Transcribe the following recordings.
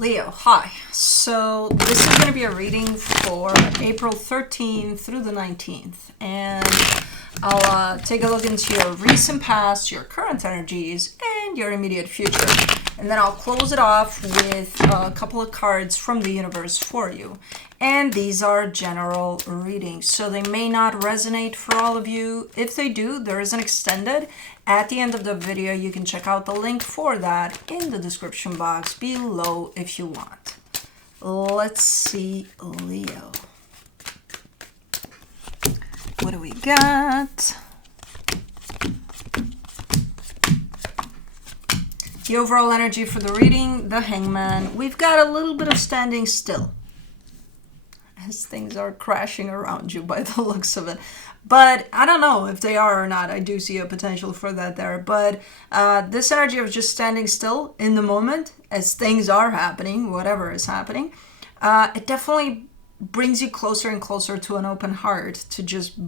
Leo, hi. So this is going to be a reading for April 13th through the 19th. And I'll take a look into your recent past, your current energies, and your immediate future. And then I'll close it off with a couple of cards from the universe for you. And these are general readings, so they may not resonate for all of you. If they do, there is an extended. At the end of the video, you can check out the link for that in the description box below if you want. Let's see, Leo. What do we got? The overall energy for the reading, the hangman. We've got a little bit of standing still, as things are crashing around you by the looks of it. But I don't know if they are or not. I do see a potential for that there. But this energy of just standing still in the moment as things are happening, whatever is happening, it definitely brings you closer and closer to an open heart, to just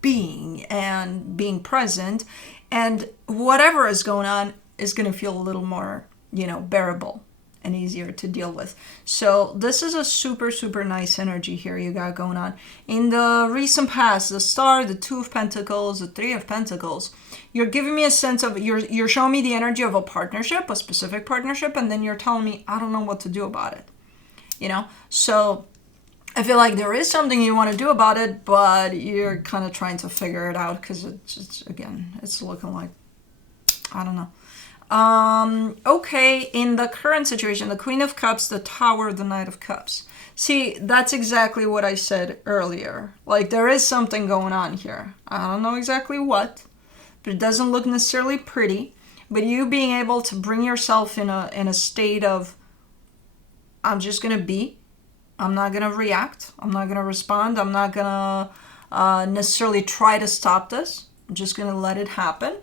being and being present. And whatever is going on is going to feel a little more, bearable and easier to deal with. So this is a super, super nice energy here you got going on. In the recent past, the Star, the Two of Pentacles, the Three of Pentacles, you're giving me a sense of, you're showing me the energy of a partnership, a specific partnership, and then you're telling me, I don't know what to do about it. So I feel like there is something you want to do about it, but you're kind of trying to figure it out because it's looking like, I don't know. Okay, in the current situation, the Queen of Cups, the Tower, the Knight of Cups. See, that's exactly what I said earlier. Like, there is something going on here. I don't know exactly what, but it doesn't look necessarily pretty. But you being able to bring yourself in a state of, I'm just going to be. I'm not going to react. I'm not going to respond. I'm not going to necessarily try to stop this. I'm just going to let it happen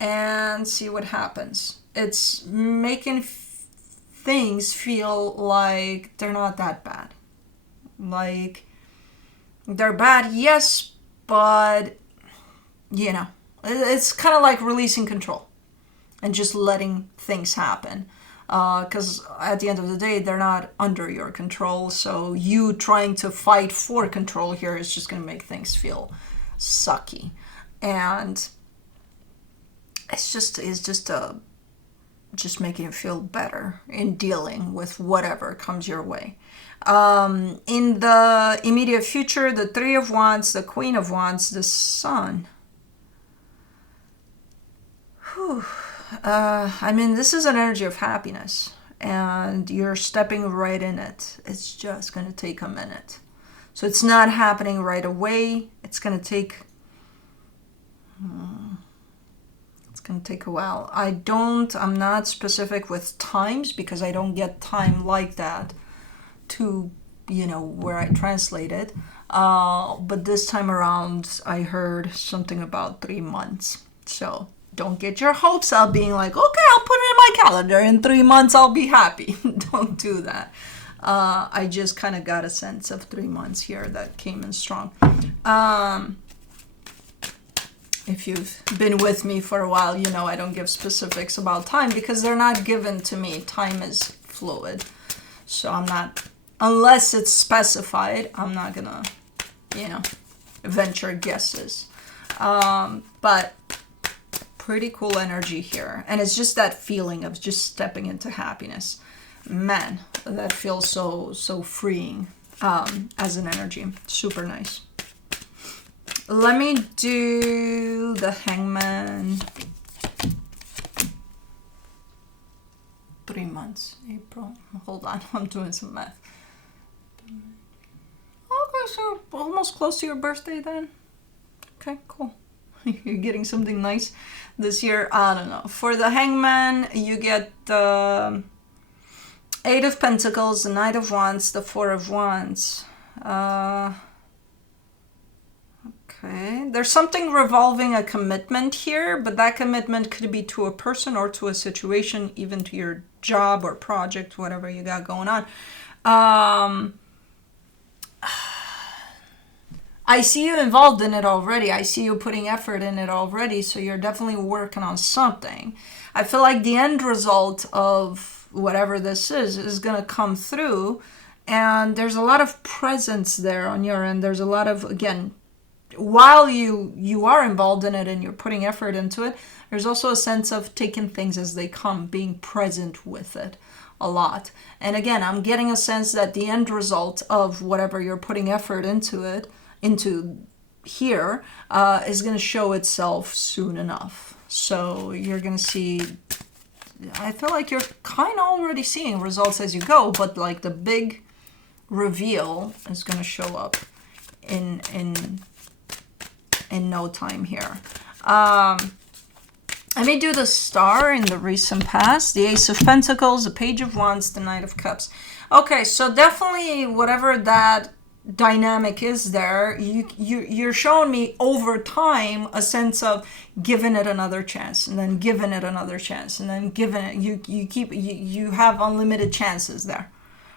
and see what happens. It's making things feel like they're not that bad. Like, they're bad, yes, but, it's kind of like releasing control and just letting things happen. Because at the end of the day, they're not under your control, so you trying to fight for control here is just going to make things feel sucky. And it's just making you feel better in dealing with whatever comes your way. In the immediate future, the Three of Wands, the Queen of Wands, the Sun. This is an energy of happiness, and you're stepping right in it. It's just going to take a minute. So it's not happening right away. It's going to take a while. I'm not specific with times because I don't get time like that to, where I translate it. But this time around, I heard something about 3 months. So don't get your hopes up being like, okay, I'll put it in my calendar. In 3 months, I'll be happy. Don't do that. I just kind of got a sense of 3 months here that came in strong. If you've been with me for a while, I don't give specifics about time because they're not given to me. Time is fluid. So I'm not, unless it's specified, I'm not gonna, venture guesses. But pretty cool energy here. And it's just that feeling of just stepping into happiness. Man, that feels so freeing as an energy. Super nice. Let me do the hangman. 3 months. April. Hold on. I'm doing some math. Okay, so almost close to your birthday then. Okay, cool. You're getting something nice this year. I don't know. For the hangman, you get the Eight of Pentacles, the Knight of Wands, the Four of Wands. Okay, there's something revolving a commitment here, but that commitment could be to a person or to a situation, even to your job or project, whatever you got going on. I see you involved in it already. I see you putting effort in it already, so you're definitely working on something. I feel like the end result of whatever this is going to come through. And there's a lot of presence there on your end. There's a lot of, again, while you are involved in it and you're putting effort into it, there's also a sense of taking things as they come, being present with it a lot. And again, I'm getting a sense that the end result of whatever you're putting effort into here is going to show itself soon enough. So you're going to see, I feel like you're kind of already seeing results as you go, but like the big reveal is going to show up in no time here. Let me do the star in the recent past, the Ace of Pentacles, the Page of Wands, the Knight of Cups. Okay, so definitely whatever that dynamic is there, you're showing me over time a sense of giving it another chance, and then giving it another chance, and then giving it, you have unlimited chances there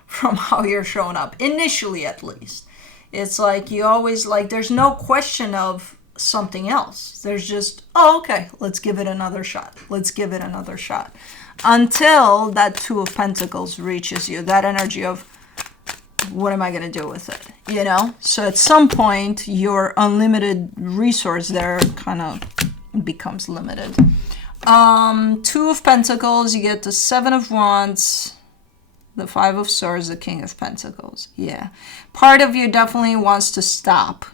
from how you're showing up, initially at least. It's like you always, like, there's no question of something else. There's just, oh, okay, let's give it another shot. Let's give it another shot. Until that Two of Pentacles reaches you, that energy of, what am I going to do with it? You know? So at some point, your unlimited resource there kind of becomes limited. Two of Pentacles, you get the Seven of Wands, the Five of Swords, the King of Pentacles. Yeah. Part of you definitely wants to stop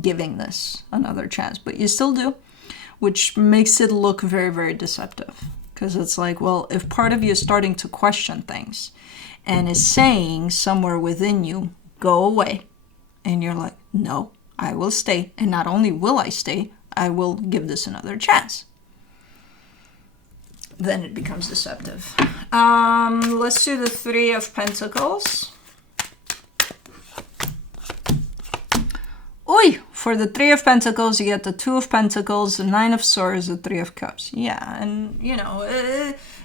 giving this another chance, but you still do, which makes it look very, very deceptive. Because it's like, well, if part of you is starting to question things and is saying somewhere within you, go away, and you're like, no, I will stay. And not only will I stay, I will give this another chance. Then it becomes deceptive. Let's do the Three of Pentacles. Oi! For the Three of Pentacles, you get the Two of Pentacles, the Nine of Swords, the Three of Cups. Yeah, and, you know,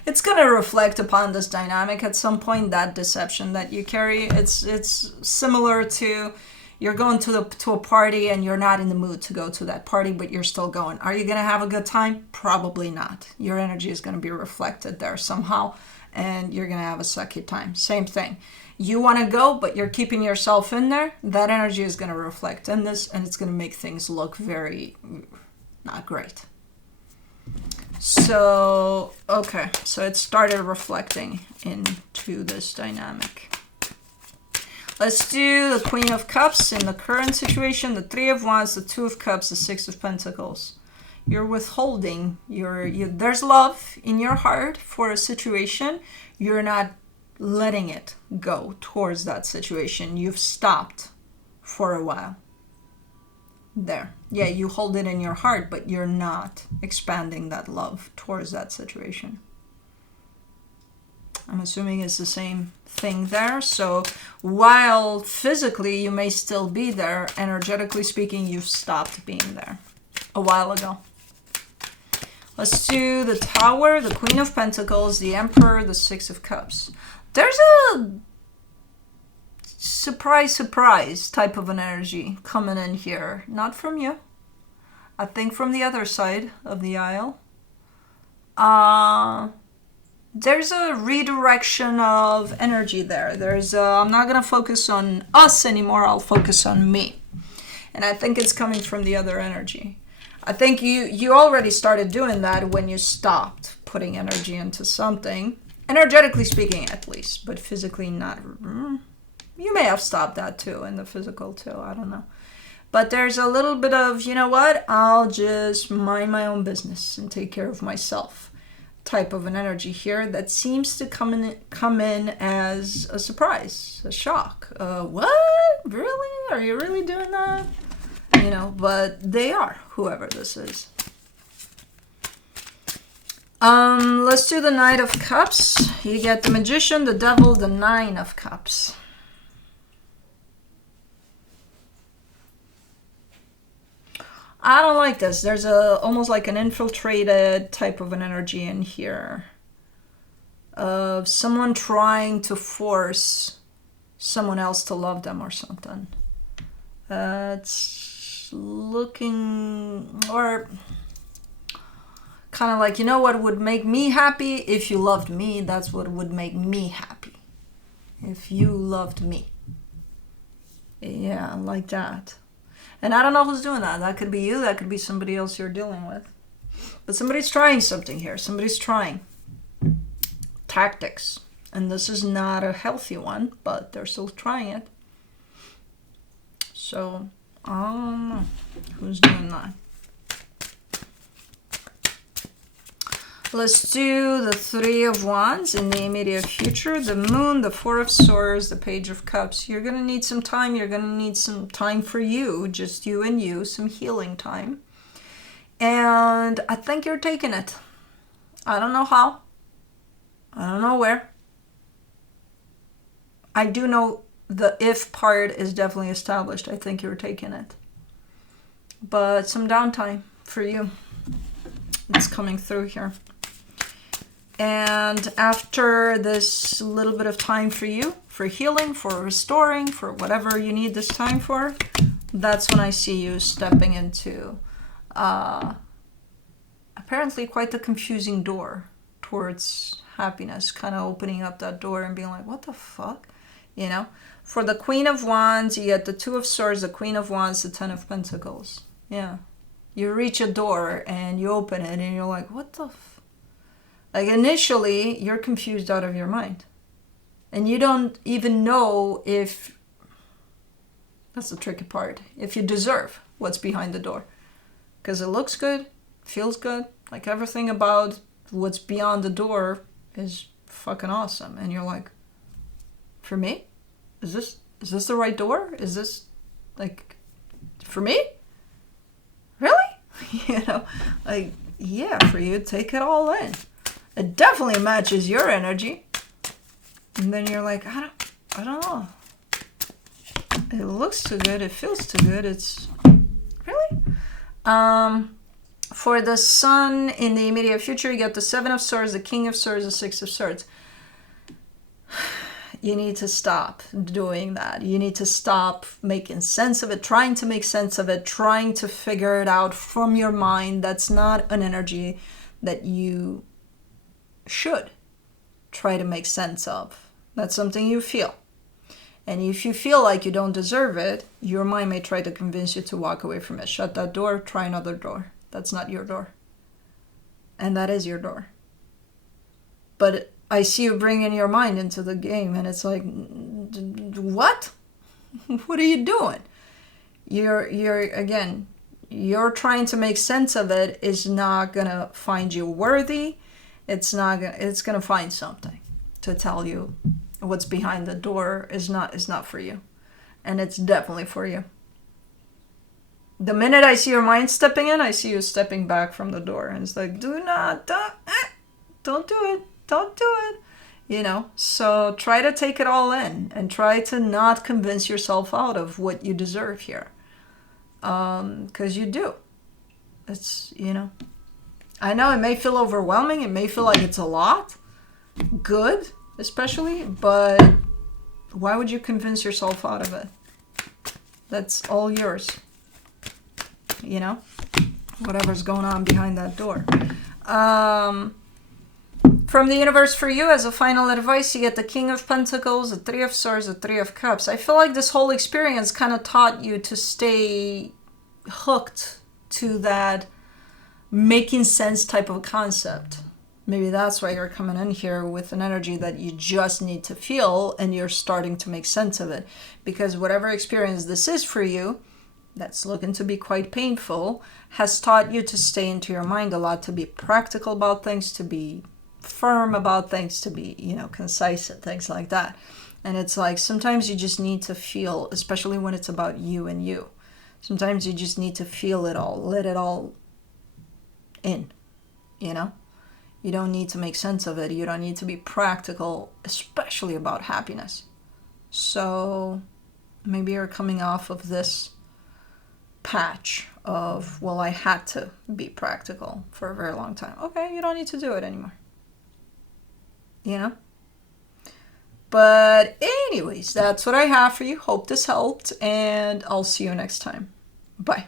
it's going to reflect upon this dynamic at some point, that deception that you carry. It's similar to you're going to a party and you're not in the mood to go to that party, but you're still going. Are you going to have a good time? Probably not. Your energy is going to be reflected there somehow, and you're going to have a sucky time. Same thing. You want to go, but you're keeping yourself in there. That energy is going to reflect in this, and it's going to make things look very not great. So, okay. So it started reflecting into this dynamic. Let's do the Queen of Cups in the current situation, the Three of Wands, the Two of Cups, the Six of Pentacles. You're withholding. There's love in your heart for a situation. You're not letting it go towards that situation. You've stopped for a while. There. Yeah, you hold it in your heart, but you're not expanding that love towards that situation. I'm assuming it's the same thing there. So while physically you may still be there, energetically speaking, you've stopped being there a while ago. Let's do the Tower, the Queen of Pentacles, the Emperor, the Six of Cups. There's a surprise type of an energy coming in here. Not from you. I think from the other side of the aisle. There's a redirection of energy there. I'm not going to focus on us anymore. I'll focus on me. And I think it's coming from the other energy. I think you already started doing that when you stopped putting energy into something. Energetically speaking, at least, but physically not. You may have stopped that too, in the physical too. I don't know. But there's a little bit of, you know what? I'll just mind my own business and take care of myself type of an energy here that seems to come in as a surprise, a shock. What? Really? Are you really doing that? You know, but they are, whoever this is. Let's do the Knight of Cups. You get the Magician, the Devil, the Nine of Cups. I don't like this. There's almost like an infiltrated type of an energy in here. Of someone trying to force someone else to love them or something. It's looking, or kind of like, you know what would make me happy? If you loved me, that's what would make me happy. If you loved me. Yeah, like that. And I don't know who's doing that. That could be you. That could be somebody else you're dealing with. But somebody's trying something here. Somebody's trying tactics. And this is not a healthy one, but they're still trying it. So, I don't know who's doing that. Let's do the Three of Wands in the immediate future, the Moon, the Four of Swords, the Page of Cups. You're going to need some time. You're going to need some time for you, just you and you, some healing time. And I think you're taking it. I don't know how. I don't know where. I do know the if part is definitely established. I think you're taking it. But some downtime for you. It's coming through here. And after this little bit of time for you, for healing, for restoring, for whatever you need this time for, that's when I see you stepping into apparently quite the confusing door towards happiness, kind of opening up that door and being like, what the fuck? You know? For the Queen of Wands, you get the Two of Swords, the Queen of Wands, the Ten of Pentacles. Yeah. You reach a door and you open it and you're like, what the Like initially, you're confused out of your mind. And you don't even know if, that's the tricky part, if you deserve what's behind the door. Because it looks good, feels good, like everything about what's beyond the door is fucking awesome. And you're like, for me? Is this the right door? Is this, like, for me? Really? You know, like, yeah, for you, take it all in. It definitely matches your energy. And then you're like, I don't know. It looks too good. It feels too good. It's really? For the Sun in the immediate future, you get the Seven of Swords, the King of Swords, the Six of Swords. You need to stop doing that. You need to stop making sense of it, trying to make sense of it, trying to figure it out from your mind. That's not an energy that you should try to make sense of. That's something you feel. And if you feel like you don't deserve it, your mind may try to convince you to walk away from it. Shut that door, try another door. That's not your door. And that is your door. But I see you bringing your mind into the game, and it's like, what? What are you doing? You're trying to make sense of it is not gonna find you worthy. It's gonna find something to tell you what's behind the door is not for you, and it's definitely for you. The minute I see your mind stepping in, I see you stepping back from the door, and it's like, don't do it. Don't do it, you know. So try to take it all in and try to not convince yourself out of what you deserve here, because you do. It's, you know, I know it may feel overwhelming, it may feel like it's a lot, good especially, but why would you convince yourself out of it? That's all yours, you know, whatever's going on behind that door. From the universe for you, as a final advice, you get the King of Pentacles, the Three of Swords, the Three of Cups. I feel like this whole experience kind of taught you to stay hooked to that making sense type of concept. Maybe that's why you're coming in here with an energy that you just need to feel, and you're starting to make sense of it. Because whatever experience this is for you, that's looking to be quite painful, has taught you to stay into your mind a lot, to be practical about things, to be firm about things, to be, you know, concise and things like that. And it's like, sometimes you just need to feel, especially when it's about you and you. Sometimes you just need to feel it all, let it all in, you know? You don't need to make sense of it. You don't need to be practical, especially about happiness. So maybe you're coming off of this patch of, well, I had to be practical for a very long time. Okay, you don't need to do it anymore. You know? But anyways, that's what I have for you. Hope this helped, and I'll see you next time. Bye.